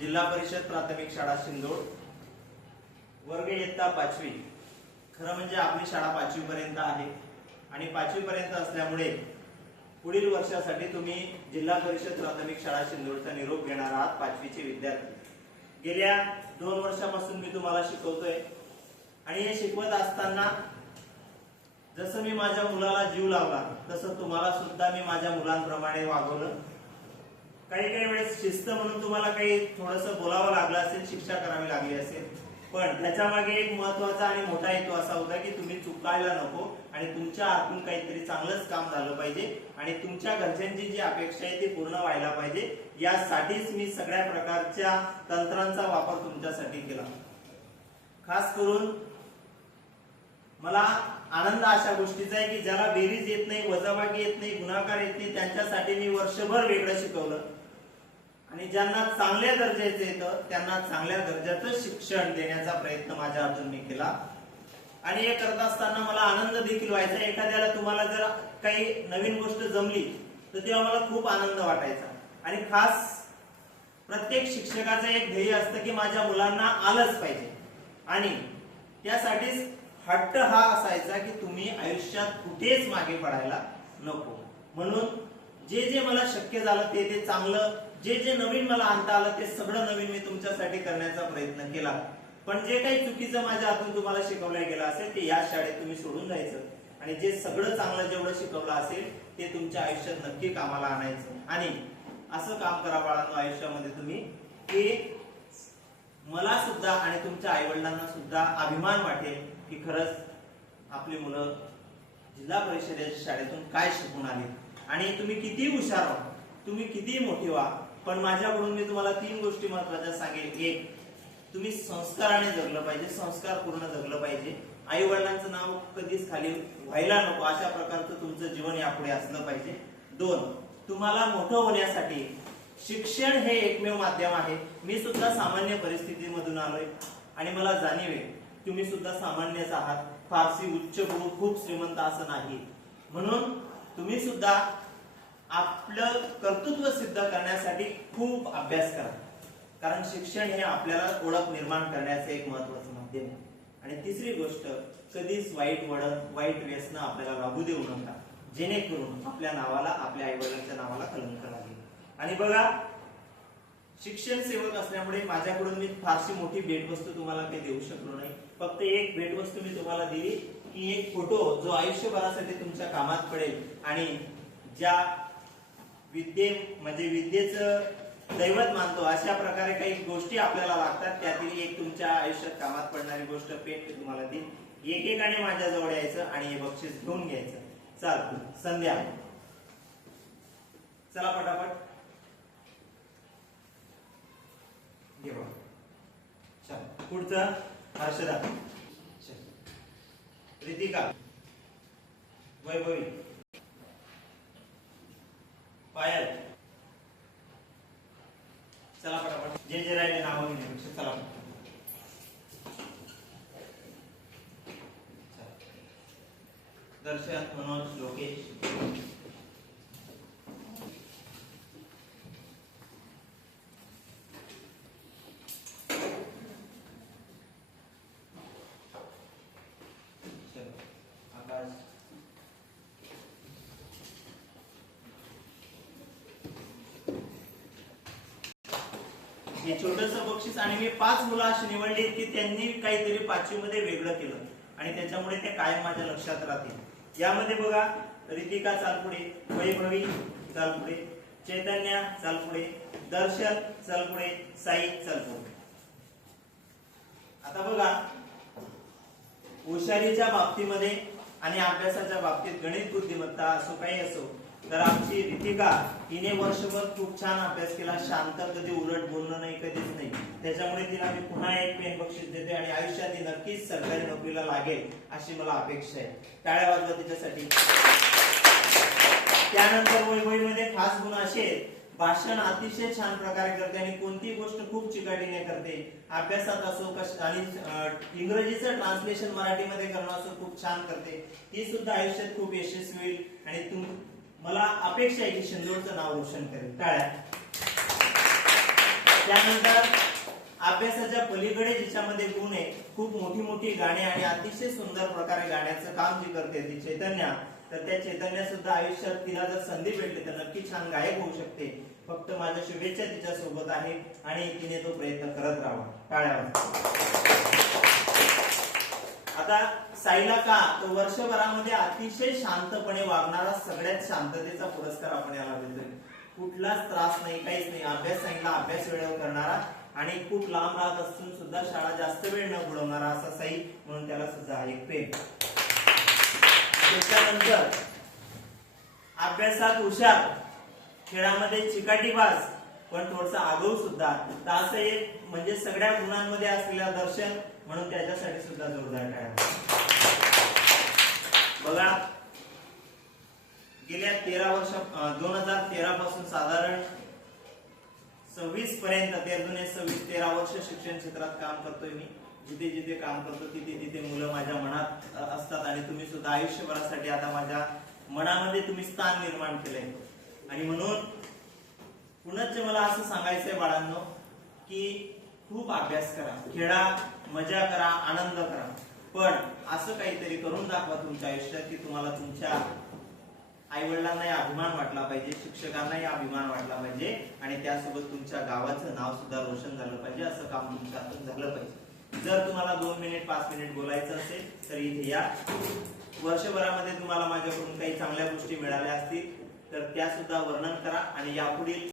जिल्हा परिषद प्राथमिक शाळा शिंदोड, वर्ग इयत्ता 5वी। खरं म्हणजे आपली शाळा 5वी पर्यंत आहे आणि 5वी पर्यंत असल्यामुळे पुढील वर्षासाठी तुम्ही जिल्हा परिषद प्राथमिक शाळा शिंदोडचा निरोप घेणार आहात 5वीचे विद्यार्थी। गेल्या 2 वर्षापासून मी तुम्हाला शिकवतोय आणि हे शिकवत असताना जसं मी माझ्या मुलाला जीव लावला तसं तुम्हाला सुद्धा मी माझ्या मुलांप्रमाणे वागवलं। काही वेळेस शिस्त म्हणून तुम्हाला काही थोडंसं बोलावं लागलं असेल, शिक्षा करावी लागली असेल, पण त्याच्या मागे एक महत्त्वाचा आणि मोठा हेतू असा होता की तुम्ही चुकायला नको आणि तुमच्या हातून काहीतरी चांगलंच काम झालं पाहिजे आणि तुमच्या घरच्यांची जी अपेक्षा आहे ती पूर्ण व्हायला पाहिजे। यासाठीच मी सगळ्या प्रकारच्या तंत्रांचा वापर तुमच्यासाठी केला। खास करून मला आनंद अशा गोष्टीचा आहे की ज्याला बेरीज येत नाही, वजाबाकी येत नाही, गुणाकार येत नाही, त्यांच्यासाठी मी वर्षभर वेगळं शिकवलं आणि ज्यांना चांगल्या दर्जाचं येतं त्यांना चांगल्या दर्जाचं शिक्षण देण्याचा प्रयत्न माझ्या हातून मी केला। आणि हे करत असताना मला आनंद देखील व्हायचा। एखाद्याला तुम्हाला जर काही नवीन गोष्ट जमली तर तेव्हा मला खूप आनंद वाटायचा। आणि खास प्रत्येक शिक्षकाचं एक ध्येय असतं की माझ्या मुलांना आलंच पाहिजे आणि त्यासाठीच हट्ट हा असायचा की तुम्ही आयुष्यात कुठेच मागे पडायला नको। म्हणून जे मला शक्य झालं ते चांगलं, जे नवीन मला आणता आलं ते सगळं नवीन मी तुमच्यासाठी करण्याचा प्रयत्न केला। पण जे काही चुकीचं माझ्या हातून तुम्हाला शिकवलं गेलं असेल ते या शाळेत तुम्ही सोडून जायचं आणि जे सगळं चांगलं जेवढं शिकवलं असेल ते तुमच्या आयुष्यात नक्की कामाला आणायचं। आणि असं काम करा बाळांनो आयुष्यामध्ये तुम्ही की मला सुद्धा आणि तुमच्या आईवडिलांना सुद्धा अभिमान वाटेल की खरंच आपली मुलं जिल्हा परिषदेच्या शाळेतून काय शिकून आली आणि तुम्ही किती हुशार व्हा, तुम्ही किती मोठी व्हा, पण माझ्याकडून मी तुम्हाला 3 गोष्टी महत्त्वाच्या सांगेल। एक, तुम्ही संस्काराने जगलं पाहिजे, संस्कार पूर्ण जगलं पाहिजे। आई वडिलांचं नाव कधीच खाली व्हायला नको अशा प्रकारचं तुमचं जीवन यापुढे असलं पाहिजे। 2, तुम्हाला मोठं होण्यासाठी शिक्षण हे एकमेव माध्यम आहे। मी सुद्धा सामान्य परिस्थितीमधून आलोय आणि मला जाणीव आहे तुम्ही सुद्धा सामान्यच आहात, फारसी उच्च खूप श्रीमंत असं नाही। म्हणून तुम्ही सुद्धा आपलं कर्तृत्व सिद्ध करण्यासाठी खूप अभ्यास करा, कारण शिक्षण हे आपल्याला ओळख निर्माण करण्याचे एक महत्त्वाचं माध्यम आहे। आणि तिसरी गोष्ट, कधीच वाईट व्यसन आपल्याला लागू देऊ नका, जेणेकरून आपल्या नावाला, आपल्या आईवडिलांच्या नावाला कलंक लागेल। आणि बघा, शिक्षण सेवक असल्यामुळे माझ्याकडून मी फारशी मोठी भेटवस्तू तुम्हाला काही देऊ शकलो नाही। फक्त एक भेटवस्तू मी तुम्हाला दिली की एक फोटो जो आयुष्यभरासाठी तुमच्या कामात पडेल आणि ज्या विद्येचं दैवत मानतो अशा प्रकारे काही गोष्टी आपल्याला लागतात, त्यातील एक तुमच्या आयुष्यात कामात पडणारी गोष्ट पेन मी तुम्हाला देईन। एकेकाने माझ्या जवळ यायचं आणि हे बक्षीस घेऊन घ्यायचं। चल संध्या, चला पटापट घे बघ। चल पुढचं, हर्षदा, रितिका, वैभवी, पायल, चला पटापट जे राहिले नाव घेण्यापेक्षा चला। दर्शन, मनोज, लोकेश, आकाश, हे छोटंसं बक्षीस। आणि मी 5 मुलं अशी निवडली की त्यांनी काहीतरी 5वी मध्ये वेगळं केलं आणि त्याच्यामुळे ते कायम माझ्या लक्षात राहतील। यामध्ये बघा, रितिका चालपुढे, वैभवी चालपुढे, चैतन्य चालपुढे, दर्शन चालपुढे, साई चालपुढे। आता बघा, हुशारीच्या बाबतीमध्ये आणि अभ्यासाच्या बाबतीत गणित बुद्धिमत्ता असो काही असो, तर आमची रितिका हिने वर्षभर खूप छान अभ्यास केला, शांत, कधी उलट बोलणं नाही, कधीच नाही। त्याच्यामुळे तिला मी पुन्हा एक पेन बक्षीस देते आणि आयुष्यात ती नक्कीच सरकारी नोकरीला लागेल अशी मला अपेक्षा आहे। टाळ्या वाजवा तिच्यासाठी। त्यानंतर वैभवीमध्ये खास गुण असे आहेत, भाषण अतिशय छान प्रकारे करते आणि कोणती गोष्ट खूप चिकाटीने करते। अभ्यासात असो आणि इंग्रजीचं ट्रान्सलेशन मराठीमध्ये करणं असो खूप छान करते। ती सुद्धा आयुष्यात खूप यशस्वी होईल आणि मला अपेक्षा आहे की शिंदोडचं नाव रोशन करेल। टाळ्या। त्यानंतर अभ्यासाच्या पलीकडे जिच्यामध्ये गुण आहे, खूप मोठी मोठी गाणी आणि अतिशय सुंदर प्रकारे गाण्याचं काम जी करते ती चैतन्या, तर त्या चैतन्या सुद्धा आयुष्यात तिला जर संधी भेटली तर नक्की छान गायक होऊ शकते. फक्त माझ्या शुभेच्छा तिच्या सोबत आहे आणि तिने तो प्रयत्न करत राहावा. टाळ्या वाजवा. आता साईला का, तो वर्षभरामध्ये अतिशय शांतपणे वागणारा, सगळ्यात शांततेचा पुरस्कार आपण याला देतोय. कुठलाच त्रास नाही, काहीच नाही. अभ्यास सांगितला अभ्यास वेळेवर करणारा आणि खूप लांब राहत असून सुद्धा शाळा जास्त वेळ न बुडवणारा असा साई, म्हणून त्याला सुद्धा एक प्रेम. त्याच्यानंतर अभ्यासात हुशार, खेळामध्ये चिकाटीबाज, पण थोडसा आगाऊ सुद्धा. तर असं एक म्हणजे सगळ्या गुणांमध्ये असलेला दर्शन, म्हणून त्याच्यासाठी सुद्धा जोरदार टाळ्या. बघा, गेल्या 13 वर्ष 2013 पासून साधारण 26 पर्यंत 13 वर्ष शिक्षण क्षेत्रात काम करतोय मी. जिथे जिथे काम करतो तिथे तिथे मुलं माझ्या मनात असतात आणि तुम्ही सुद्धा आयुष्यभरासाठी आता माझ्या मनामध्ये तुम्ही स्थान निर्माण केलंय. आणि म्हणून पुनश्च मला असं सांगायचंय बाळांनो, की खूप अभ्यास करा, खेळा, मजा करा, आनंद करा, पण असं काहीतरी करून दाखवा तुमच्या आयुष्यात की तुम्हाला तुमच्या आई वडिलांनाही अभिमान वाटला पाहिजे, शिक्षकांनाही अभिमान वाटला पाहिजे आणि त्यासोबत तुमच्या गावाचं नाव सुद्धा रोशन झालं पाहिजे. असं काम तुमच्या हातून झालं पाहिजे. जर तुम्हाला 2 मिनिट 5 मिनिट बोलायचं असेल तर इथे या. वर्षभरामध्ये तुम्हाला माझ्याकडून काही चांगल्या गोष्टी मिळाल्या असतील तर त्या सुद्धा वर्णन करा आणि यापुढील